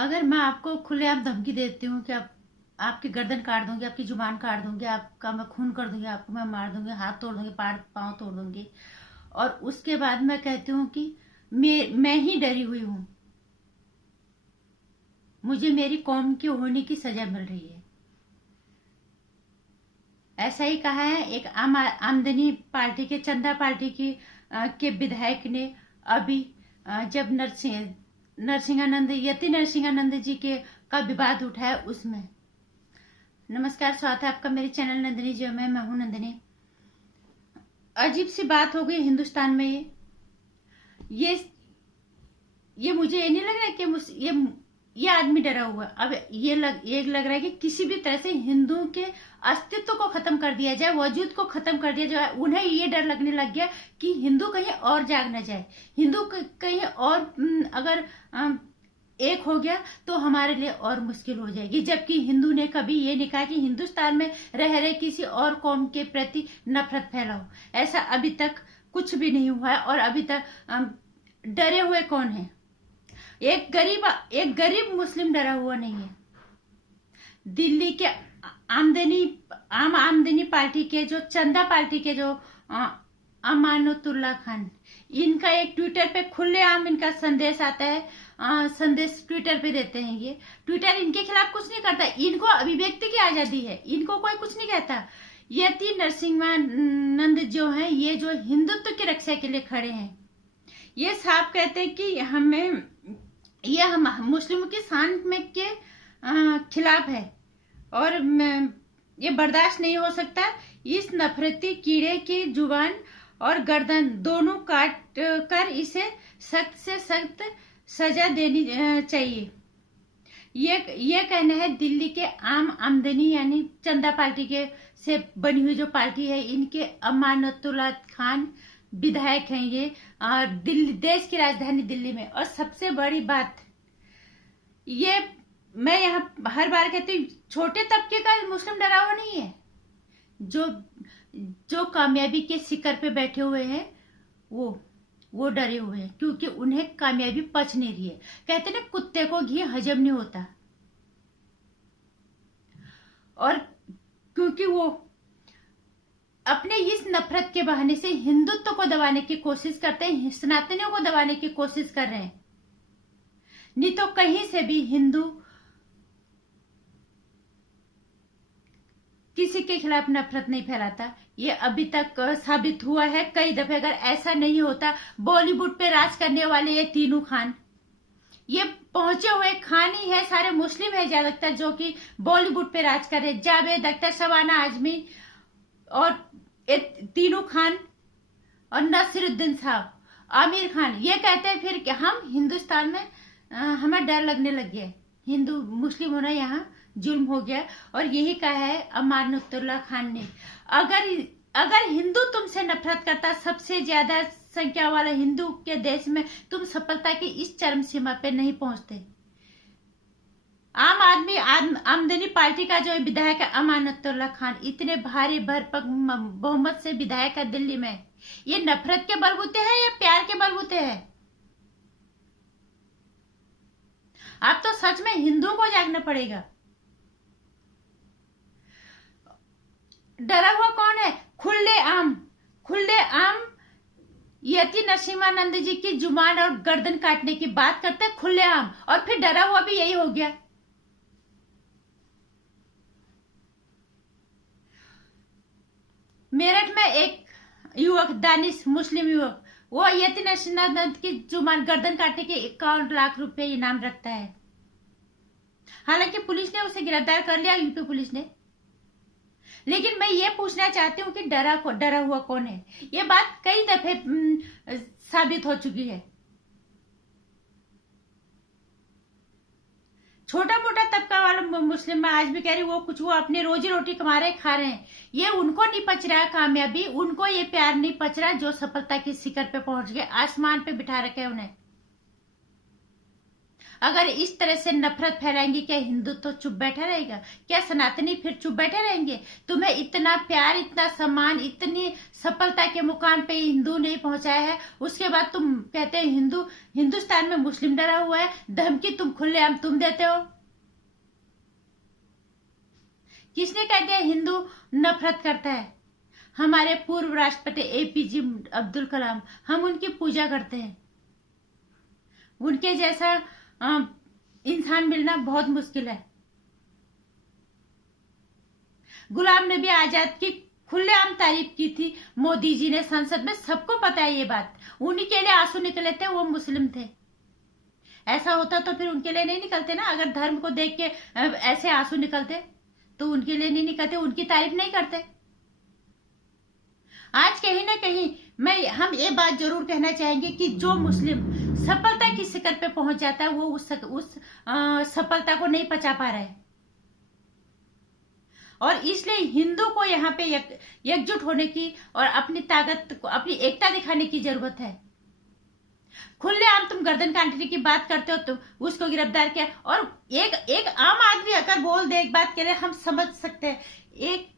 अगर मैं आपको खुलेआम धमकी देती हूँ कि आपकी गर्दन काट दूंगी, आपकी जुबान काट दूंगी, आपका मैं खून कर दूंगी, आपको मैं मार दूंगी, हाथ तोड़ दूंगी, पाँव तोड़ दूंगी, और उसके बाद मैं कहती हूँ कि मैं ही डरी हुई हूँ, मुझे मेरी कौम के होने की सजा मिल रही है। ऐसा ही कहा है एक आम आमदनी पार्टी के, चंदा पार्टी के विधायक ने अभी, जब नरसिंहानंद, यति नरसिंहानंद जी के का विवाद उठा है उसमें। नमस्कार, स्वागत है आपका मेरे चैनल नंदिनी जी में। मैं हूं नंदिनी। अजीब सी बात हो गई हिंदुस्तान में। ये मुझे ये नहीं लग रहा है कि ये आदमी डरा हुआ है। अब ये लग रहा है कि किसी भी तरह से हिंदुओं के अस्तित्व को खत्म कर दिया जाए, वजूद को खत्म कर दिया जाए। उन्हें ये डर लगने लग गया कि हिंदू कहीं और जाग न जाए, हिंदू कहीं और अगर एक हो गया तो हमारे लिए और मुश्किल हो जाएगी। जबकि हिंदू ने कभी ये नहीं कहा कि हिंदुस्तान में रह रहे किसी और कौम के प्रति नफरत फैलाओ। ऐसा अभी तक कुछ भी नहीं हुआ है। और अभी तक डरे हुए कौन है? एक गरीब मुस्लिम डरा हुआ नहीं है। दिल्ली के आम आमदनी पार्टी के जो, चंदा पार्टी के जो अमानतुल्लाह खान, इनका एक ट्विटर पे खुलेआम इनका संदेश आता है। संदेश ट्विटर पे देते हैं। ये ट्विटर इनके खिलाफ कुछ नहीं करता, इनको अभिव्यक्ति की आजादी है, इनको कोई कुछ नहीं कहता। यति नरसिंहानंद जो है, ये जो हिंदुत्व की रक्षा के लिए खड़े हैं, ये साफ कहते हैं कि हम मुस्लिमों की शान में के खिलाफ है और ये बर्दाश्त नहीं हो सकता। इस नफरती कीड़े की जुबान और गर्दन दोनों काट कर इसे सख्त से सख्त सजा देनी चाहिए। ये कहना है दिल्ली के आम आमदनी यानी चंदा पार्टी के से बनी हुई जो पार्टी है, इनके अमानतुल्लाह खान विधायक हैं ये, दिल्ली, देश की राजधानी दिल्ली में। और सबसे बड़ी बात ये, मैं यहाँ हर बार कहती हूँ, छोटे तबके का मुस्लिम डरा हुआ नहीं है। जो कामयाबी के शिखर पे बैठे हुए हैं वो डरे हुए हैं, क्योंकि उन्हें कामयाबी पच नहीं रही है। कहते ना, कुत्ते को घी हजम नहीं होता। और क्योंकि वो अपने इस नफरत के बहाने से हिंदुत्व को दबाने की कोशिश करते हैं, सनातनियों को दबाने की कोशिश कर रहे हैं। नहीं तो कहीं से भी हिंदू किसी के खिलाफ नफरत नहीं फैलाता। ये अभी तक साबित हुआ है कई दफे। अगर ऐसा नहीं होता, बॉलीवुड पे राज करने वाले ये तीनों खान, ये पहुंचे हुए खान ही है, सारे मुस्लिम है ज्यादातर, जो कि बॉलीवुड पे राज कर रहे। जावेद अख्तर, शबाना आजमी और तीनों खान और नसीरुद्दीन साहब, आमिर खान, ये कहते हैं फिर कि हम हिंदुस्तान में हमें डर लगने लग गया, हिंदू मुस्लिम होना यहाँ जुल्म हो गया। और यही कहा है अमानतुल्लाह खान ने। अगर हिंदू तुमसे नफरत करता, सबसे ज्यादा संख्या वाला हिंदू के देश में, तुम सफलता की इस चरम सीमा पे नहीं पहुंचते। आम आदमी आमदनी पार्टी का जो विधायक है अमानतुल्लाह खान, इतने भारी भरपूर बहुमत से विधायक है दिल्ली में, ये नफरत के बलबूते है या प्यार के बलबूते है? अब तो सच में हिंदुओं को जागना पड़ेगा। डरा हुआ कौन है? खुले आम यति नरसिंहानंद जी की जुबान और गर्दन काटने की बात करते हैं खुले आम, और फिर डरा हुआ भी यही हो गया। मेरठ में एक युवक, दानिश मुस्लिम युवक, वो यति नरसिंहानंद की जुबान गर्दन काटने के 51 लाख रुपए इनाम रखता है। हालांकि पुलिस ने उसे गिरफ्तार कर लिया, यूपी पुलिस ने। लेकिन मैं ये पूछना चाहती हूँ कि डरा हुआ कौन है? ये बात कई दफे साबित हो चुकी है। छोटा मोटा तबका वाला मुस्लिम आज भी कह रही वो अपनी रोजी रोटी कमा रहे, खा रहे हैं। ये उनको नहीं पच रहा कामयाबी, उनको ये प्यार नहीं पच रहा जो सफलता के शिखर पे पहुंच गए, आसमान पे बिठा रखे उन्हें। अगर इस तरह से नफरत फैलाएंगे, क्या हिंदू तो चुप बैठा रहेगा? क्या सनातनी फिर चुप बैठे रहेंगे? तुम्हें इतना प्यार, इतना सम्मान, इतनी सफलता के मुकाम पे हिंदू नहीं पहुंचाया है, उसके बाद तुम कहते हैं हिंदुस्तान में मुस्लिम डरा हुआ है। धमकी तुम खुलेआम तुम देते हो। किसने कह दिया हिंदू नफरत करता है? हमारे पूर्व राष्ट्रपति एपीजे अब्दुल कलाम, हम उनकी पूजा करते हैं। उनके जैसा इंसान मिलना बहुत मुश्किल है। गुलाम नबी आजाद की खुलेआम तारीफ की थी मोदी जी ने संसद में, सबको पता है ये बात। उन्हीं के लिए आंसू निकले थे, वो मुस्लिम थे। ऐसा होता तो फिर उनके लिए नहीं निकलते ना। अगर धर्म को देख के ऐसे आंसू निकलते तो उनके लिए नहीं निकलते, उनकी तारीफ नहीं करते। आज कहीं ना कहीं हम ये बात जरूर कहना चाहेंगे कि जो मुस्लिम सफलता की शिखर पे पहुंच जाता है, वो उस सफलता को नहीं पचा पा रहा है। और इसलिए हिंदू को यहाँ पे एकजुट होने की और अपनी ताकत को, अपनी एकता दिखाने की जरूरत है। खुलेआम तुम गर्दन काटने की बात करते हो तो उसको गिरफ्तार किया। और एक आम आदमी अगर बोल दे एक बात के लिए हम समझ सकते हैं। एक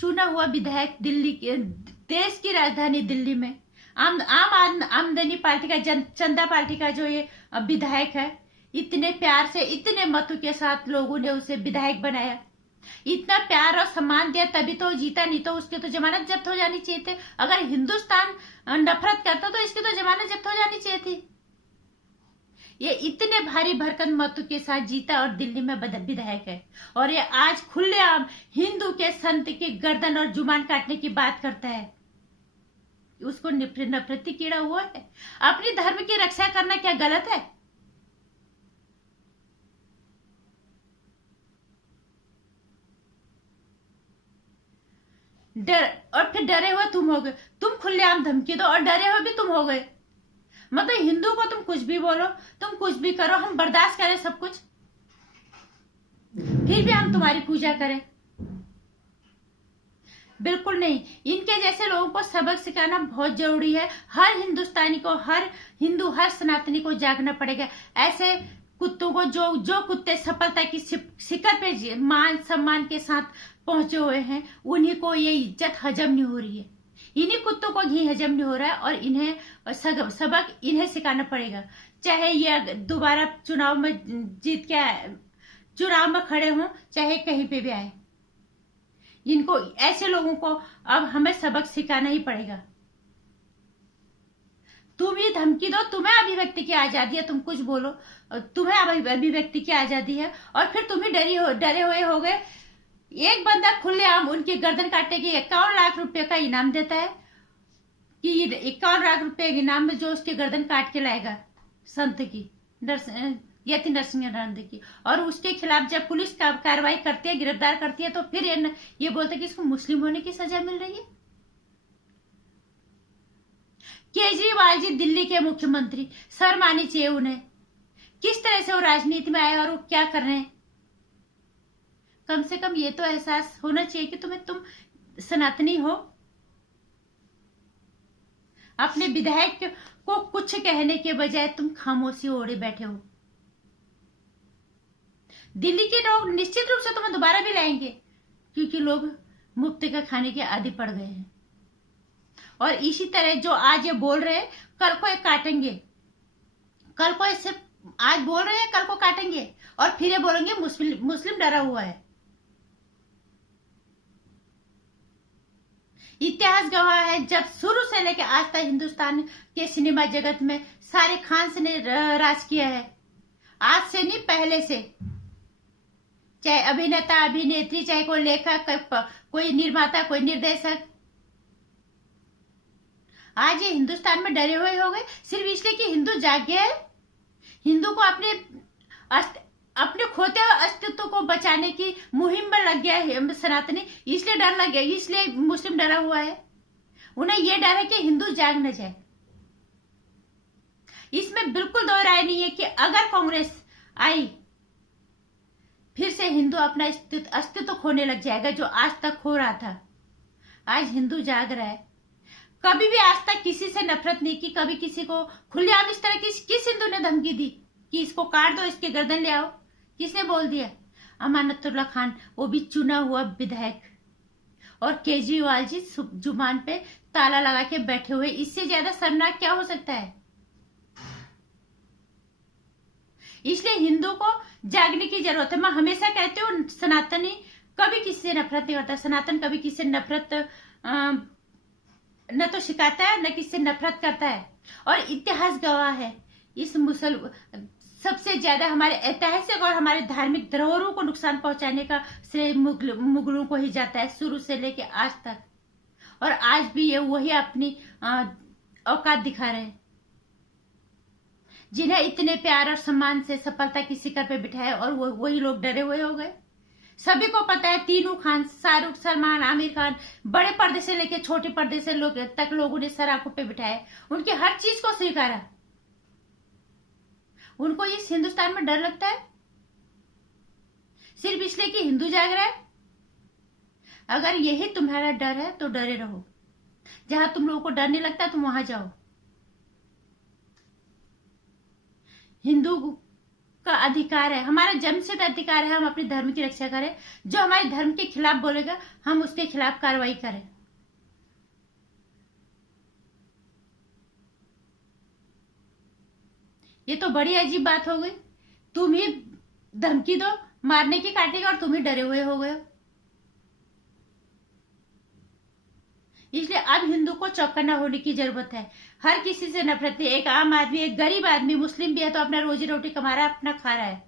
चुना हुआ विधायक दिल्ली के, देश की राजधानी दिल्ली में आमदनी पार्टी का, चंदा पार्टी का जो ये विधायक है, इतने प्यार से, इतने मतों के साथ लोगों ने उसे विधायक बनाया, इतना प्यार और सम्मान दिया, तभी तो जीता। नहीं तो उसके तो जमानत जब्त हो जानी चाहिए थी। अगर हिंदुस्तान नफरत करता तो इसकी तो जमानत जब्त हो जानी चाहिए थी। ये इतने भारी भरकम मतों के साथ जीता और दिल्ली में विधायक है। और ये आज खुलेआम हिंदू के संत की गर्दन और जुबान काटने की बात करता है। उसको नफरती कीड़ा हुआ है। अपनी धर्म की रक्षा करना क्या गलत है? और फिर डरे हुए तुम हो गए। तुम खुलेआम धमकी दो और डरे हुए भी तुम हो गए। मतलब हिंदू को तुम कुछ भी बोलो, तुम कुछ भी करो, हम बर्दाश्त करें सब कुछ, फिर भी हम तुम्हारी पूजा करें? बिल्कुल नहीं। इनके जैसे लोगों को सबक सिखाना बहुत जरूरी है। हर हिंदुस्तानी को, हर हिंदू, हर सनातनी को जागना पड़ेगा। ऐसे कुत्तों को, जो कुत्ते सफलता की शिखर पे मान सम्मान के साथ पहुंचे हुए हैं, उन्हीं को ये इज्जत हजम नहीं हो रही है। इन्हीं कुत्तों को घी हजम नहीं हो रहा है और इन्हें सबक इन्हें सिखाना पड़ेगा। चाहे ये दोबारा चुनाव में जीत के चुनाव में खड़े हों, चाहे कहीं पे भी आए, इनको, ऐसे लोगों को अब हमें सबक सिखाना ही पड़ेगा। तुम ही धमकी दो, तुम्हें अभिव्यक्ति की आजादी है, तुम कुछ बोलो, तुम्हें अभिव्यक्ति की आजादी है, और फिर तुम ही डरे हुए हो गए। एक बंदा खुलेआम उनकी गर्दन काटने की 51 लाख रुपए का इनाम देता है कि 51 लाख रुपए इनाम में जो उसकी गर्दन काट के लाएगा संत की, यति नरसिंहानंद की, और उसके खिलाफ जब पुलिस कार्रवाई करती है, गिरफ्तार करती है, तो फिर ये बोलते हैं कि इसको मुस्लिम होने की सजा मिल रही है। केजरीवाल जी दिल्ली के मुख्यमंत्री, शर्म आनी चाहिए उन्हें। किस तरह से वो राजनीति में आए और वो क्या कर रहे हैं? कम से कम ये तो एहसास होना चाहिए कि तुम सनातनी हो। अपने विधायक को कुछ कहने के बजाय तुम खामोशी ओढ़े बैठे हो। दिल्ली के लोग निश्चित रूप से तुम्हें दोबारा भी लाएंगे, क्योंकि लोग मुफ्त का खाने के आदी पड़ गए हैं। और इसी तरह जो आज ये बोल रहे हैं, कल को ये काटेंगे। कल को इससे आज बोल रहे हैं, कल को काटेंगे और फिर ये बोलेंगे मुस्लिम डरा हुआ है। इतिहास गवाह है, जब शुरू से लेकर आज तक हिंदुस्तान के सिनेमा जगत में सारे खान ने राज किया है। आज से नहीं, पहले से। चाहे अभिनेता, अभिनेत्री, चाहे कोई लेखक, कोई निर्माता, कोई निर्देशक, आज ये हिंदुस्तान में डरे हुए हो गए सिर्फ इसलिए कि हिंदू जाग गया है। हिंदू को अपने खोते हुए अस्तित्व को बचाने की मुहिम में लग गया है सनातनी, इसलिए डर लग गया, इसलिए मुस्लिम डरा हुआ है। उन्हें यह डर है कि हिंदू जाग न जाए। इसमें बिल्कुल दो राय नहीं है कि अगर कांग्रेस आई, फिर से हिंदू अपना अस्तित्व खोने लग जाएगा, जो आज तक खो रहा था। आज हिंदू जाग रहा है। कभी भी आज तक किसी से नफरत नहीं की, कभी किसी को खुलेआम इस तरह की किस हिंदू ने धमकी दी कि इसको काट दो, इसके गर्दन ले आओ? किसने बोल दिया? अमानतुल्लाह खान, वो भी चुना हुआ विधायक। और केजरीवाल जी जुबान पे ताला लगा के बैठे हुए। इससे ज्यादा शर्मनाक क्या हो सकता है? इसलिए हिंदू को जागने की जरूरत है। मैं हमेशा कहती हूँ, सनातनी कभी किसी से नफरत नहीं करता। सनातन कभी किसी से नफरत न तो सिखाता है, न किसी से नफरत करता है। और इतिहास गवाह है, इस सबसे ज्यादा हमारे ऐतिहासिक और हमारे धार्मिक धरोहरों को नुकसान पहुंचाने का श्रेय मुगलों को ही जाता है, शुरू से लेके आज तक। और आज भी ये वही अपनी औकात दिखा रहे हैं, जिन्हें इतने प्यार और सम्मान से सफलता की शिखर पे बिठाया, और वही लोग डरे हुए हो गए। सभी को पता है, तीनों खान, शाहरुख, सलमान, आमिर खान, बड़े पर्दे से लेके छोटे पर्दे से लोगों ने सर आंखों पे बिठाया, उनकी हर चीज को स्वीकारा। उनको इस हिंदुस्तान में डर लगता है सिर्फ इसलिए कि हिंदू जाग रहा है। अगर यही तुम्हारा डर है तो डरे रहो। जहां तुम लोगों को डर नहीं लगता तुम वहां जाओ। हिंदू का अधिकार है, हमारा जन्मसिद्ध अधिकार है, हम अपने धर्म की रक्षा करें। जो हमारे धर्म के खिलाफ बोलेगा हम उसके खिलाफ कार्रवाई करें। ये तो बड़ी अजीब बात हो गई। तुम ही धमकी दो मारने की, काटने की, और तुम ही डरे हुए हो गए। इसलिए अब हिंदू को चौकन्ना होने की जरूरत है। हर किसी से नफरत नहीं। एक आम आदमी, एक गरीब आदमी, मुस्लिम भी है तो अपना रोजी रोटी कमा रहा है, अपना खा रहा है।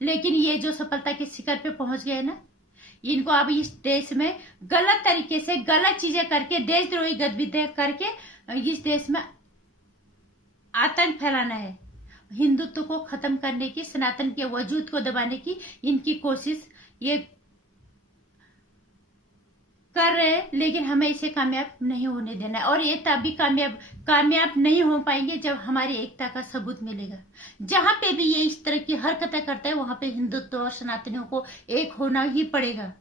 लेकिन ये जो सफलता के शिखर पे पहुंच गए ना, इनको अब इस देश में गलत तरीके से गलत चीजें करके, देशद्रोही गतिविधियां करके इस देश में आतंक फैलाना है। हिंदुत्व को खत्म करने की, सनातन के वजूद को दबाने की इनकी कोशिश ये कर रहे हैं, लेकिन हमें इसे कामयाब नहीं होने देना है। और ये तभी कामयाब नहीं हो पाएंगे जब हमारी एकता का सबूत मिलेगा। जहां पे भी ये इस तरह की हरकतें करते हैं, वहां पे हिंदुत्व और सनातनियों को एक होना ही पड़ेगा।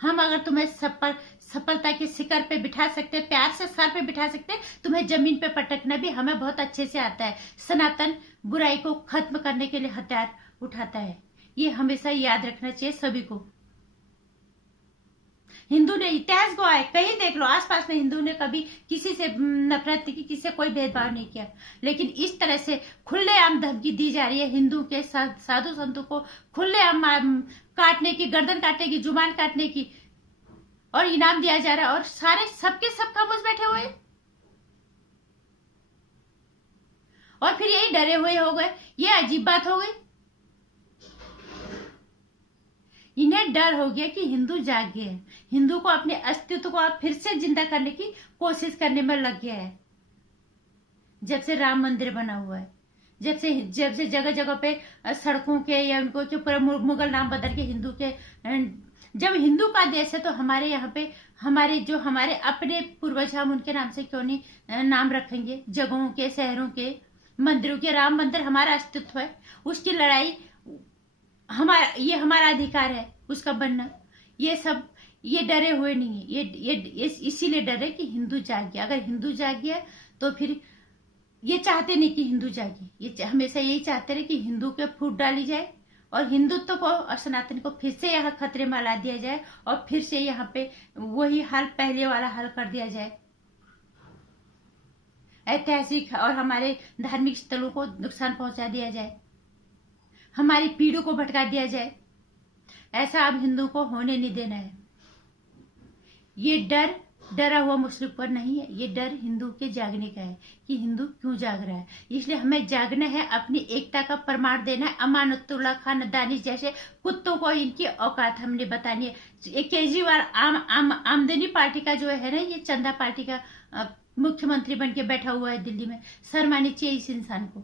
हम अगर तुम्हें सफलता के शिखर पे बिठा सकते, प्यार से सर पे बिठा सकते, तुम्हें जमीन पे पटकना भी हमें बहुत अच्छे से आता है। सनातन बुराई को खत्म करने के लिए हथियार उठाता है, ये हमेशा याद रखना चाहिए सभी को। हिंदू ने इतिहास को आए कहीं देख लो, आसपास में हिंदू ने कभी किसी से नफरत की, किसी से कोई भेदभाव नहीं किया। लेकिन इस तरह से खुलेआम धमकी दी जा रही है हिंदू के साधु संतों को, खुलेआम काटने की, गर्दन काटने की, जुबान काटने की, और इनाम दिया जा रहा है। और सारे सबके सब खामोश बैठे हुए, और फिर यही डरे हुए हो गए। ये अजीब बात हो गई। इन्हें डर हो गया कि हिंदू जाग गए हैं, हिंदू को अपने अस्तित्व को आप फिर से जिंदा करने की कोशिश करने में लग गया है। जब से राम मंदिर बना हुआ है, जब से जगह जगह पे सड़कों के या उनको जो पूरा मुगल नाम बदल के हिंदू के, जब हिंदू का देश है तो हमारे यहाँ पे हमारे अपने पूर्वज, हम उनके नाम से क्यों नहीं नाम रखेंगे? जगहों के, शहरों के, मंदिरों के। राम मंदिर हमारा अस्तित्व है, उसकी लड़ाई ये हमारा अधिकार है उसका बनना। ये डरे हुए नहीं है, ये इसीलिए डरे कि हिंदू जाग गया। अगर हिंदू जाग गया तो फिर ये चाहते नहीं कि हिंदू जागे, ये हमेशा यही चाहते रहे कि हिंदू के फूट डाली जाए और हिंदुत्व को और सनातन को फिर से यहाँ खतरे में ला दिया जाए, और फिर से यहाँ पे वही हाल, पहले वाला हाल कर दिया जाए। ऐतिहासिक और हमारे धार्मिक स्थलों को नुकसान पहुंचा दिया जाए, हमारी पीढ़ियों को भटका दिया जाए। ऐसा अब हिंदू को होने नहीं देना है। ये डर डरा हुआ मुस्लिम पर नहीं है, ये डर हिंदू के जागने का है कि हिंदू क्यों जाग रहा है। इसलिए हमें जागना है, अपनी एकता का प्रमाण देना है। अमानतुल्लाह खान, दानिश जैसे कुत्तों को इनकी औकात हमने बतानी है। ये केजरीवाल आमदनी पार्टी का जो है ना, ये चंदा पार्टी का मुख्यमंत्री बन के बैठा हुआ है दिल्ली में। शर्म आनी चाहिए इस इंसान को,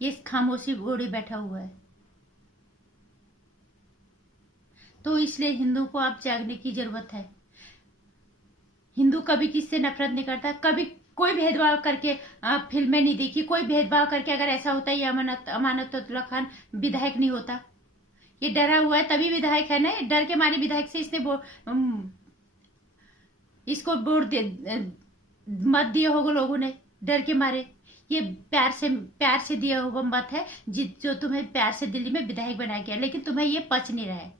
ये खामोशी ओढ़े बैठा हुआ है। तो इसलिए हिंदू को अब जागने की जरूरत है। हिंदू कभी किससे नफरत नहीं करता, कभी कोई भेदभाव करके फिल्में नहीं देखी, कोई भेदभाव करके अगर ऐसा होता है, ये अमानतुल्लाह खान विधायक नहीं होता। ये डरा हुआ है तभी विधायक है ना, डर के मारे विधायक से इसने इसको वोट मत दिया होगा लोगों ने डर के मारे। ये प्यार से दिया हुआ मत है जो तुम्हें प्यार से दिल्ली में विधायक बनाया गया, लेकिन तुम्हें ये पच नहीं रहा है।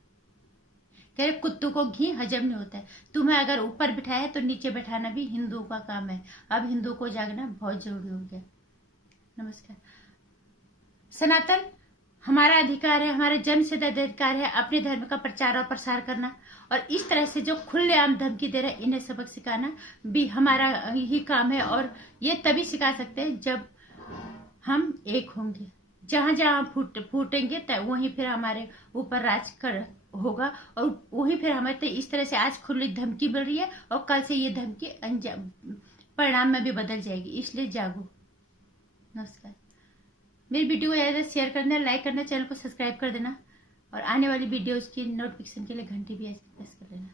कह रहे कुत्तों को घी हजम नहीं होता है। तुम्हें अगर ऊपर बिठाया है तो नीचे बैठाना भी हिंदुओं का काम है। अब हिंदुओं को जागना बहुत जरूरी हो गया। नमस्कार। सनातन हमारा अधिकार है, हमारा जन्मसिद्ध अधिकार है अपने धर्म का प्रचार और प्रसार करना, और इस तरह से जो खुलेआम धमकी दे रहे हैं इन्हें सबक सिखाना भी हमारा ही काम है। और ये तभी सिखा सकते हैं जब हम एक होंगे। जहां जहां फूटेंगे वहीं फिर हमारे ऊपर राज कर होगा, और वहीं फिर हमें तो इस तरह से आज खुली धमकी मिल रही है और कल से ये धमकी अंजाम परिणाम में भी बदल जाएगी। इसलिए जागो। नमस्कार। मेरी वीडियो को ज़्यादा शेयर करना, लाइक करना, चैनल को सब्सक्राइब कर देना, और आने वाली वीडियोस की नोटिफिकेशन के लिए घंटी भी प्रेस कर देना।